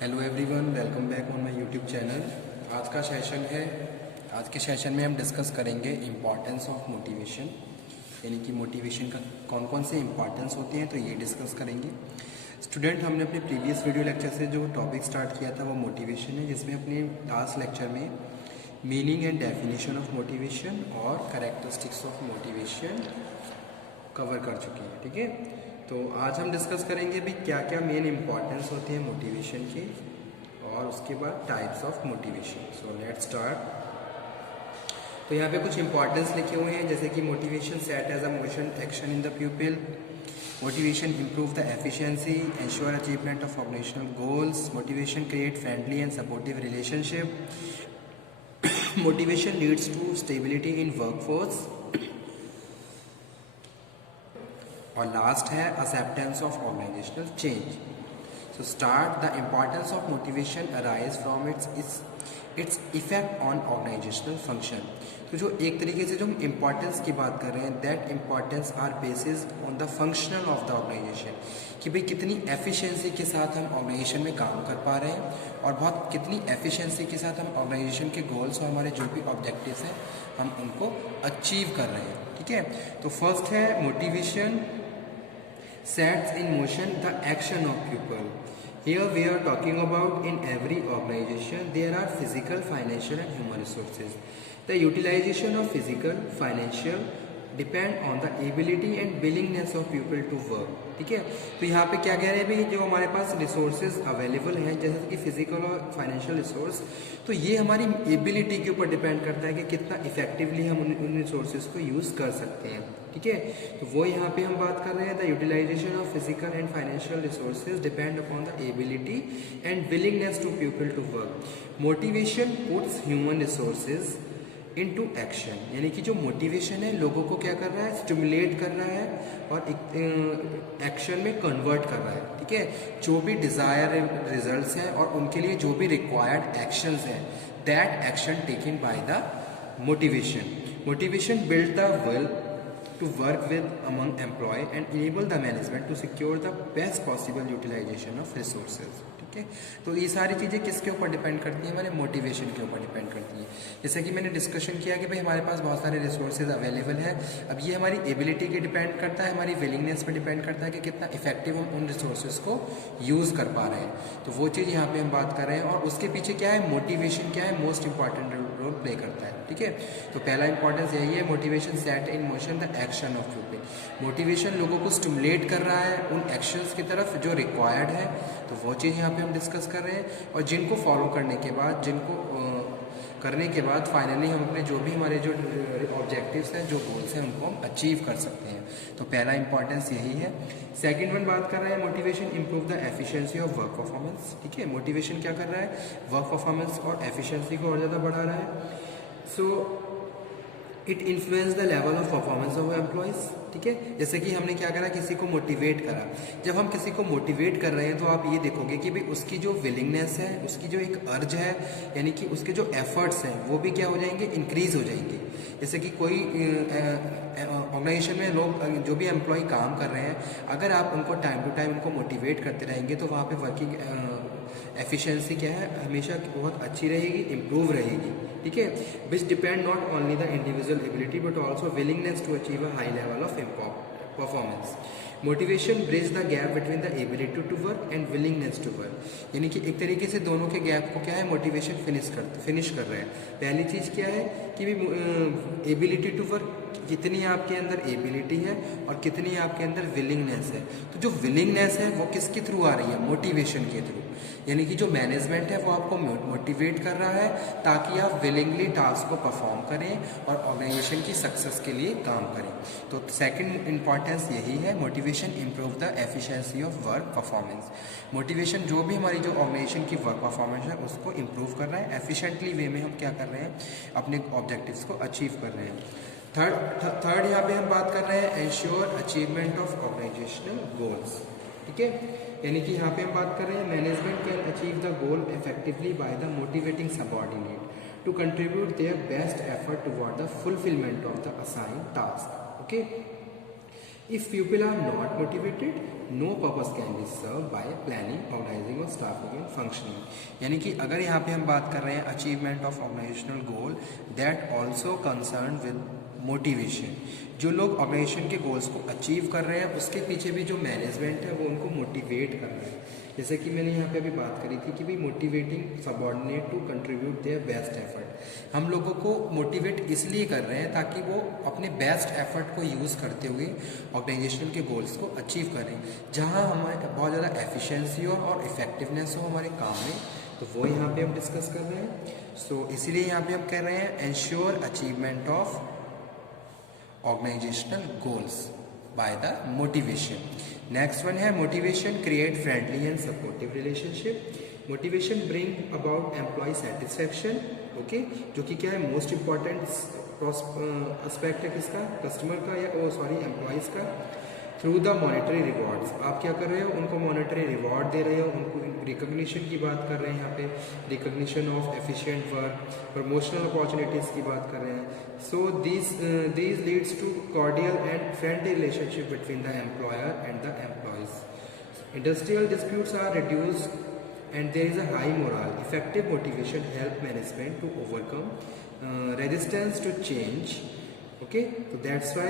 Hello everyone, welcome back on my YouTube channel. आज का session है। आज के सेशन में हम डिस्कस करेंगे इम्पॉर्टेंस ऑफ मोटिवेशन, यानी कि मोटिवेशन का कौन कौन से इम्पॉर्टेंस होते हैं, तो ये डिस्कस करेंगे। स्टूडेंट, हमने अपने प्रीवियस वीडियो लेक्चर से जो टॉपिक स्टार्ट किया था वो मोटिवेशन है, जिसमें अपने लास्ट लेक्चर में meaning and definition of motivation और कैरेक्टरिस्टिक्स ऑफ मोटिवेशन कवर कर चुके हैं। ठीक है, तो आज हम डिस्कस करेंगे भी क्या क्या मेन इंपॉर्टेंस होती है मोटिवेशन की, और उसके बाद types of motivation. So let's start. तो यहाँ पे कुछ इंपॉर्टेंस लिखे हुए हैं, जैसे कि motivation set as a motion action in the pupil, motivation improve the efficiency, ensure achievement of organisational goals, motivation create friendly and supportive relationship, motivation leads to stability in workforce, और last है acceptance of organisational change. So start the importance of motivation arise from its effect on organisational function. तो जो एक तरीके से जो हम importance की बात कर रहे हैं, that importance are basis on the functional of the organisation, कि भाई कितनी एफिशिएंसी के साथ हम ऑर्गेनाइजेशन में काम कर पा रहे हैं, और बहुत कितनी एफिशिएंसी के साथ हम ऑर्गेनाइजेशन के गोल्स और हमारे जो भी ऑब्जेक्टिव्स हैं हम उनको अचीव कर रहे हैं। ठीक है, तो फर्स्ट है motivation sets in motion the action of people. Here we are talking about in every organization there are physical, financial and human resources. The utilization of physical, financial depend on the ability and willingness of people to work. ठीक है, तो यहाँ पे क्या कह रहे हैं भाई, जो हमारे पास रिसोर्सेज अवेलेबल हैं जैसे कि फिजिकल और फाइनेंशियल रिसोर्स, तो ये हमारी एबिलिटी के ऊपर डिपेंड करता है कि कितना इफेक्टिवली हम उन रिसोर्सेज को यूज़ कर सकते हैं। ठीक है, तो वो यहाँ पे हम बात कर रहे हैं, the utilisation of physical and financial resources depend upon the ability and willingness to people to work. Motivation puts human resources into action, यानी कि जो मोटिवेशन है लोगों को क्या कर रहा है, स्टिमुलेट कर रहा है और एक्शन में कन्वर्ट कर रहा है। ठीक है, जो भी डिजायर रिजल्ट्स हैं और उनके लिए जो भी रिक्वायर्ड एक्शंस हैं, that action taken by the motivation. Motivation build the will to work with among employee and enable the management to secure the best possible utilization of resources. ठीक है, तो ये सारी चीज़ें किसके ऊपर डिपेंड करती हैं, हमारे मोटिवेशन के ऊपर डिपेंड करती हैं। जैसे कि मैंने डिस्कशन किया कि भाई हमारे पास बहुत सारे रिसोर्सेज अवेलेबल है, अब ये हमारी एबिलिटी के डिपेंड करता है, हमारी विलिंगनेस पर डिपेंड करता है कि कितना इफेक्टिव हम उन रिसोर्सेज को यूज़ कर पा रहे हैं। तो वो चीज़ यहाँ पे हम बात कर रहे हैं, और उसके पीछे क्या है, मोटिवेशन क्या है, मोस्ट इंपॉर्टेंट रोल प्ले करता है। ठीक है, तो पहला इंपॉर्टेंस यही है, motivation set in motion the action of people. Motivation लोगों को स्टिमुलेट कर रहा है उन एक्शंस की तरफ जो रिक्वायर्ड है, तो वो चीज़ यहाँ पे हम डिस्कस कर रहे हैं, और जिनको फॉलो करने के बाद, जिनको करने के बाद फाइनली हम अपने जो भी हमारे जो ऑब्जेक्टिव्स हैं, जो गोल्स हैं, उनको हम अचीव कर सकते हैं। तो पहला इंपॉर्टेंस यही है। सेकंड वन बात कर रहे हैं, motivation improve the efficiency of work performance. ठीक है, मोटिवेशन क्या कर रहा है, वर्क परफॉर्मेंस और एफिशिएंसी को और ज़्यादा बढ़ा रहा है। So it influence the level of performance of employees. ठीक है, जैसे कि हमने क्या करा, किसी को मोटिवेट करा। जब हम किसी को मोटिवेट कर रहे हैं तो आप ये देखोगे कि भाई उसकी जो विलिंगनेस है, उसकी जो एक अर्ज है, यानी कि उसके जो एफर्ट्स हैं वो भी क्या हो जाएंगे, इंक्रीज हो जाएंगे। जैसे कि कोई ऑर्गेनाइजेशन में लोग जो भी एम्प्लॉय काम कर रहे हैं, अगर आप उनको टाइम टू टाइम उनको मोटिवेट करते रहेंगे तो वहाँ पे वर्किंग एफिशिएंसी क्या है, हमेशा बहुत अच्छी रहेगी, इम्प्रूव रहेगी। ठीक है, which depend not only the individual ability but also willingness to achieve a high level of performance. Motivation bridge the gap between the ability to work and willingness to work, यानी कि एक तरीके से दोनों के गैप को क्या है, मोटिवेशन फिनिश कर रहे हैं। पहली चीज़ क्या है कि भी एबिलिटी टू वर्क, कितनी आपके अंदर एबिलिटी है और कितनी आपके अंदर विलिंगनेस है। तो जो विलिंगनेस है वो किसके थ्रू आ रही है, मोटिवेशन के थ्रू, यानी कि जो मैनेजमेंट है वो आपको मोटिवेट कर रहा है ताकि आप विलिंगली टास्क को परफॉर्म करें और ऑर्गेनाइजेशन की सक्सेस के लिए काम करें। तो सेकंड इंपॉर्टेंस यही है, motivation improve the efficiency of work performance. Motivation जो भी हमारी जो ऑर्गेनाइजेशन की वर्क परफॉर्मेंस है उसको इंप्रूव कर रहा है, एफिशिएंटली वे में हम क्या कर रहे हैं, अपने ऑब्जेक्टिव्स को अचीव कर रहे हैं। थर्ड यहाँ पे हम बात कर रहे हैं, ensure achievement of organisational goals. ठीक है, यानी कि यहाँ पे हम बात कर रहे हैं, management can achieve the goal effectively by the motivating subordinate to contribute their best effort toward the fulfillment of the assigned task. Okay, if people are not motivated no purpose can be serve by planning, organizing और staffing and functioning. यानी कि अगर यहाँ पे हम बात कर रहे हैं achievement of organizational goal, that also concern with motivation. जो लोग ऑर्गेनाइजेशन के गोल्स को अचीव कर रहे हैं उसके पीछे भी जो मैनेजमेंट है वो उनको मोटिवेट कर रहा है। जैसे कि मैंने यहाँ पे अभी बात करी थी कि भाई motivating subordinate to contribute their best effort. हम लोगों को मोटिवेट इसलिए कर रहे हैं ताकि वो अपने बेस्ट एफर्ट को यूज़ करते हुए ऑर्गेनाइजेशन के गोल्स को अचीव करें, जहाँ हमारे बहुत ज़्यादा एफिशिएंसी हो और इफेक्टिवनेस हो हमारे काम में, तो वो यहाँ पे हम डिस्कस कर रहे हैं। सो इसीलिए यहाँ पे हम कह रहे हैं ensure achievement of organizational goals by the motivation. Next one है motivation create friendly and supportive relationship. Motivation bring about employee satisfaction, okay, जो कि क्या है मोस्ट इम्पॉर्टेंट एस्पेक्ट है किसका, कस्टमर का या एम्प्लॉयज़ का। थ्रू द मॉनेटरी रिवॉर्ड्स, आप क्या कर रहे हो, उनको मॉनेटरी रिवॉर्ड दे रहे हो, उनको रिकग्निशन की बात कर रहे हैं यहाँ पे, recognition of efficient work, promotional opportunities की बात कर रहे हैं। So these leads to cordial and friendly relationship between the employer and the employees. Industrial disputes are reduced and there is a high morale. Effective motivation help management to overcome resistance to change. Okay, so that's why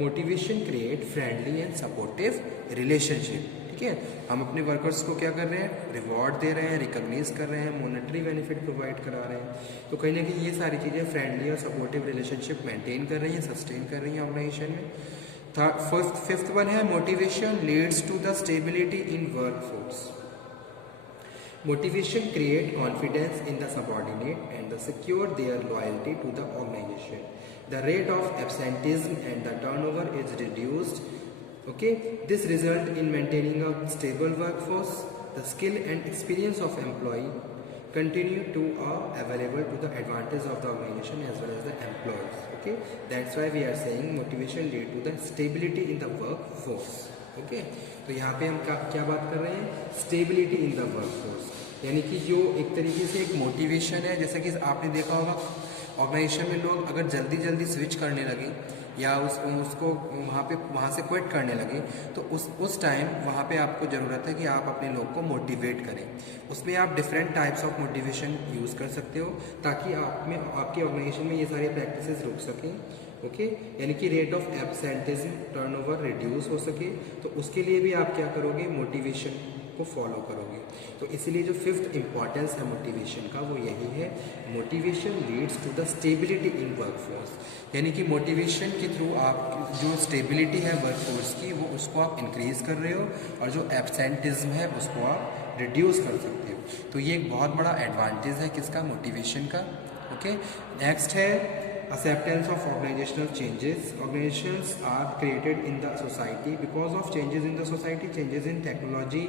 motivation create friendly and supportive relationship. ठीक है, हम अपने workers को क्या कर रहे हैं, reward दे रहे हैं, रिकॉग्नाइज कर रहे हैं, मॉनेटरी बेनिफिट प्रोवाइड करा रहे हैं। तो कहीं ना कहीं ये सारी चीज़ें फ्रेंडली और सपोर्टिव रिलेशनशिप मेंटेन कर रही हैं, सस्टेन कर रही हैं ऑर्गेनाइजेशन में। फिफ्थ वन है motivation leads to the stability in workforce. Motivation create confidence in the subordinate and secure their loyalty to the organization. The rate of absenteeism and the turnover is reduced. Okay, this result in maintaining a stable workforce. The skill and experience of employee continue to available to the advantage of the organization as well as the employees. Okay, that's why we are saying motivation lead to the stability in the workforce. Okay, तो यहाँ पे हम क्या बात कर रहे हैं, stability in the workforce, यानी कि जो एक तरीके से एक मोटिवेशन है। जैसे कि आपने देखा होगा ऑर्गेनाइजेशन में लोग अगर जल्दी जल्दी स्विच करने लगे या उसको वहाँ से क्विट करने लगे, तो उस टाइम वहाँ पे आपको ज़रूरत है कि आप अपने लोग को मोटिवेट करें। उसमें आप different types of motivation use कर सकते हो ताकि आपके ऑर्गेनाइजेशन में ये सारी प्रैक्टिसेस रुक सकें। ओके, यानी कि rate of absenteeism, turnover reduce हो सके, तो उसके लिए भी आप क्या करोगे, मोटिवेशन को फॉलो करोगे। तो इसलिए जो फिफ्थ इंपॉर्टेंस है मोटिवेशन का वो यही है, motivation leads to the stability in workforce. यानी कि मोटिवेशन के थ्रू आप जो स्टेबिलिटी है वर्कफोर्स की वो उसको आप इंक्रीज कर रहे हो और जो एब्सेंटिज्म है उसको आप रिड्यूस कर सकते हो। तो ये एक बहुत बड़ा एडवांटेज है किसका, मोटिवेशन का। ओके, नेक्स्ट है acceptance of organizational changes. Organizations are created in the society because of changes in the society, changes in technology,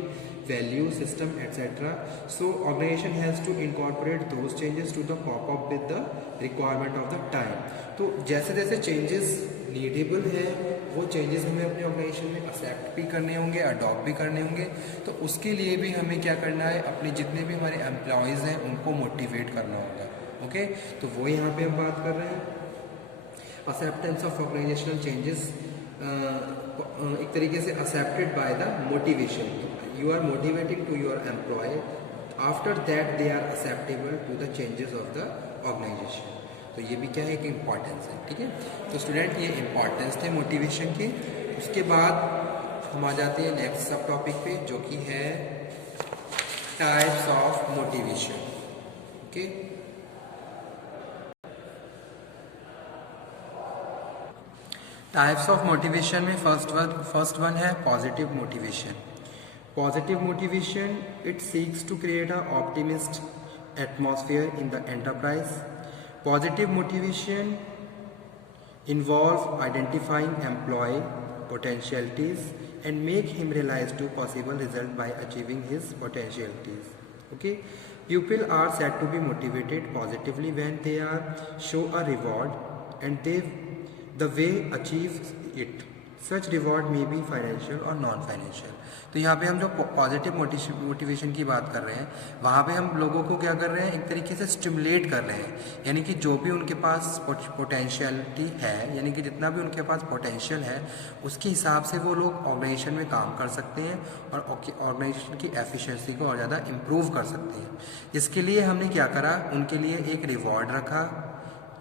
value system, etc. So organization has to incorporate those changes to the cope up with the requirement of the time. तो जैसे जैसे changes needable है वो changes हमें अपने organisation में accept भी करने होंगे, अडॉप्ट भी करने होंगे। तो उसके लिए भी हमें क्या करना है, अपने जितने भी हमारे एम्प्लॉयज़ हैं उनको मोटिवेट करना होगा। ओके, तो वो यहाँ पे हम बात कर रहे हैं एक्सेप्टेंस ऑफ ऑर्गेनाइजेशनल चेंजेस, एक तरीके से accepted by the motivation. You are motivating to your employee, after that they are acceptable to the changes of the organization. तो ये भी क्या है, एक इम्पॉर्टेंस है। ठीक है, तो स्टूडेंट ये इम्पॉर्टेंस थे मोटिवेशन के। उसके बाद हम आ जाते हैं नेक्स्ट सब टॉपिक पे जो कि है types of motivation. Okay, types of motivation में फर्स्ट वन है positive motivation. Positive motivation it seeks to create a optimist atmosphere in the enterprise. Positive motivation involve identifying employee potentialities and make him realize to possible result by achieving his potentialities. Okay, people are said to be motivated positively when they are show a reward and they the way achieve it. Such reward में be financial और non financial. तो यहाँ पे हम जो positive motivation की बात कर रहे हैं, वहाँ पे हम लोगों को क्या कर रहे हैं, एक तरीके से स्टिमुलेट कर रहे हैं, यानी कि जो भी उनके पास पोटेंशियलिटी है, यानी कि जितना भी उनके पास पोटेंशियल है उसके हिसाब से वो लोग ऑर्गेनाइजेशन में काम कर सकते हैं और ऑर्गेनाइजेशन की एफिशिएंसी को और ज़्यादा इम्प्रूव कर सकते हैं। इसके लिए हमने क्या करा, उनके लिए एक रिवॉर्ड रखा।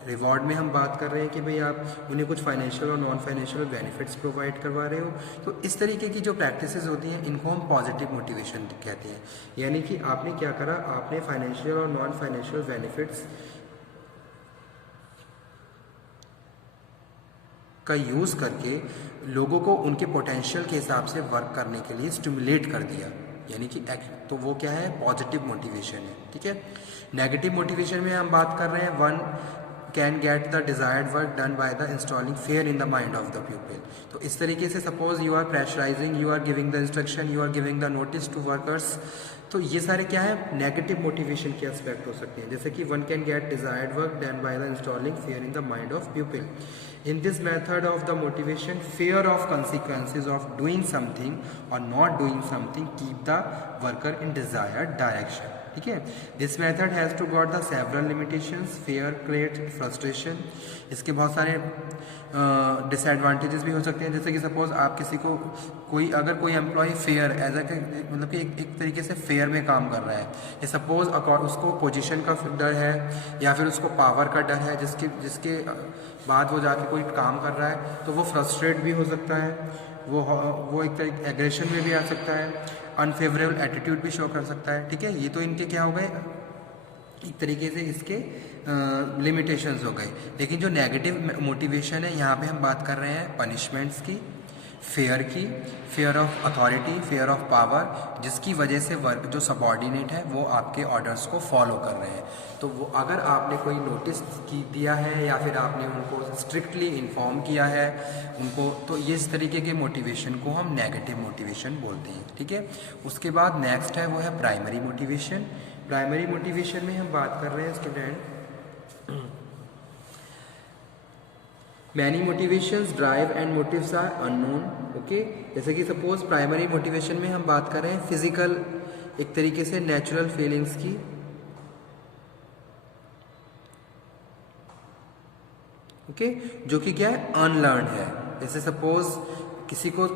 रिवॉर्ड में हम बात कर रहे हैं कि भाई आप उन्हें कुछ फाइनेंशियल और नॉन फाइनेंशियल बेनिफिट्स प्रोवाइड करवा रहे हो। तो इस तरीके की जो प्रैक्टिसेस होती हैं इनको हम पॉजिटिव मोटिवेशन कहते हैं। यानी कि आपने क्या करा, आपने फाइनेंशियल और नॉन फाइनेंशियल बेनिफिट्स का यूज़ करके लोगों को उनके पोटेंशियल के हिसाब से वर्क करने के लिए स्टिमुलेट कर दिया, यानी कि तो वो क्या है, पॉजिटिव मोटिवेशन है। ठीक है। नेगेटिव मोटिवेशन में हम बात कर रहे हैं, one can get the desired work done by the installing fear in the mind of the people. तो इस तरीके से suppose you are pressurising, you are giving the instruction, you are giving the notice to workers. तो ये सारे क्या है, negative motivation के एस्पेक्ट हो सकते हैं। जैसे कि one can gate desired work done by the installing fear in the mind of people. In this method of the motivation, fear of consequences of doing something or not doing something keep the worker in desired direction. ठीक है। This method has to got the several limitations. Fear creates frustration. इसके बहुत सारे disadvantages भी हो सकते हैं। जैसे कि सपोज आप किसी को अगर कोई एम्प्लॉय फेयर एज मतलब कि एक तरीके से फेयर में काम कर रहा है, या सपोज उसको पोजीशन का डर है या फिर उसको पावर का डर है, जिसके बाद वो जाके कोई काम कर रहा है, तो वो फ्रस्ट्रेट भी हो सकता है, वो एक तरीके एग्रेशन में भी आ सकता है, अनफेवरेबल एटीट्यूड भी शो कर सकता है। ठीक है। ये तो इनके क्या हो गए, एक तरीके से इसके लिमिटेशंस हो गए। लेकिन जो नेगेटिव मोटिवेशन है, यहाँ पे हम बात कर रहे हैं पनिशमेंट्स की, fair of authority, fair of power, जिसकी वजह से वर्क जो सबऑर्डिनेट है वो आपके ऑर्डर्स को फॉलो कर रहे हैं। तो वो अगर आपने कोई नोटिस दिया है या फिर आपने उनको स्ट्रिक्टली इन्फॉर्म किया है उनको, तो ये इस तरीके के मोटिवेशन को हम नेगेटिव मोटिवेशन बोलते हैं। ठीक है। उसके बाद नेक्स्ट है वो है प्राइमरी मोटिवेशन। प्राइमरी मोटिवेशन में हम बात कर रहे हैं student, many motivations drive and motives are unknown. Okay. जैसे कि सपोज प्राइमरी मोटिवेशन में हम बात कर रहे हैं फिजिकल, एक तरीके से नेचुरल फीलिंग्स की। ओके। जो कि क्या है, अनलर्न है। जैसे सपोज किसी को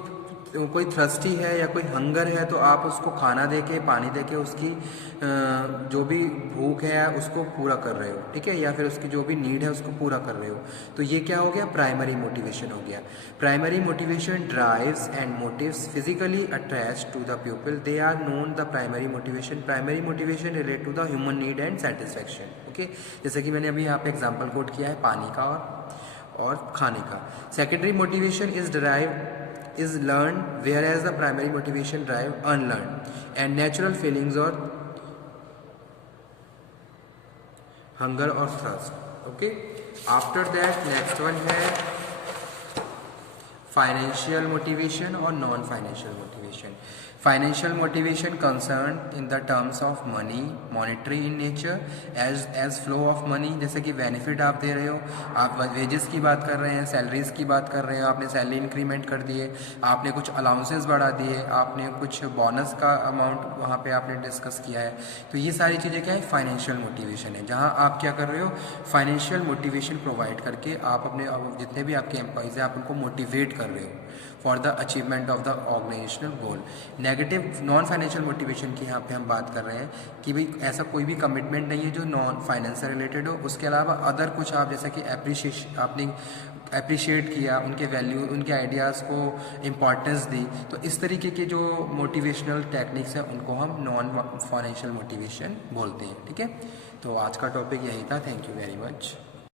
कोई थ्रस्टी है या कोई हंगर है, तो आप उसको खाना देके, पानी देके उसकी जो भी भूख है उसको पूरा कर रहे हो। ठीक है। या फिर उसकी जो भी नीड है उसको पूरा कर रहे हो। तो ये क्या हो गया, प्राइमरी मोटिवेशन हो गया। Primary motivation drives and motives physically attached to the people, they are known the primary motivation. Primary motivation relate to the human need and satisfaction. Okay. जैसे कि मैंने अभी यहाँ पे एग्जाम्पल कोट किया है पानी का और खाने का। Secondary motivation is learned, whereas the primary motivation drive unlearned and natural feelings or hunger or thirst. Okay. After that next one है फाइनेंशियल मोटिवेशन और non financial motivation. Financial motivation concern in the terms of money, monetary in nature, as flow of money. जैसे कि benefit आप दे रहे हो, आप wages की बात कर रहे हैं, सैलरीज की बात कर रहे हो, आपने सैलरी इंक्रीमेंट कर दिए, आपने कुछ अलाउंसेस बढ़ा दिए, आपने कुछ बोनस का अमाउंट वहाँ पे आपने डिस्कस किया है। तो ये सारी चीज़ें क्या है, फाइनेंशियल मोटिवेशन है, जहाँ आप क्या कर रहे हो, फाइनेंशियल मोटिवेशन प्रोवाइड करके आप अपने जितने भी आपके एम्प्लॉइज हैं आप उनको मोटिवेट कर रहे हो for the achievement of the organizational goal. Negative non financial motivation की यहाँ पे हम बात कर रहे हैं कि भाई ऐसा कोई भी कमिटमेंट नहीं है जो नॉन फाइनेंस से रिलेटेड हो, उसके अलावा अदर कुछ आप जैसे कि आपने अप्रिशिएट किया, उनके वैल्यू, उनके आइडियाज़ को इम्पॉर्टेंस दी, तो इस तरीके के जो मोटिवेशनल टेक्निक्स हैं उनको हम नॉन फाइनेंशियल मोटिवेशन बोलते हैं। ठीक है। तो आज का टॉपिक यही था। Thank you very much.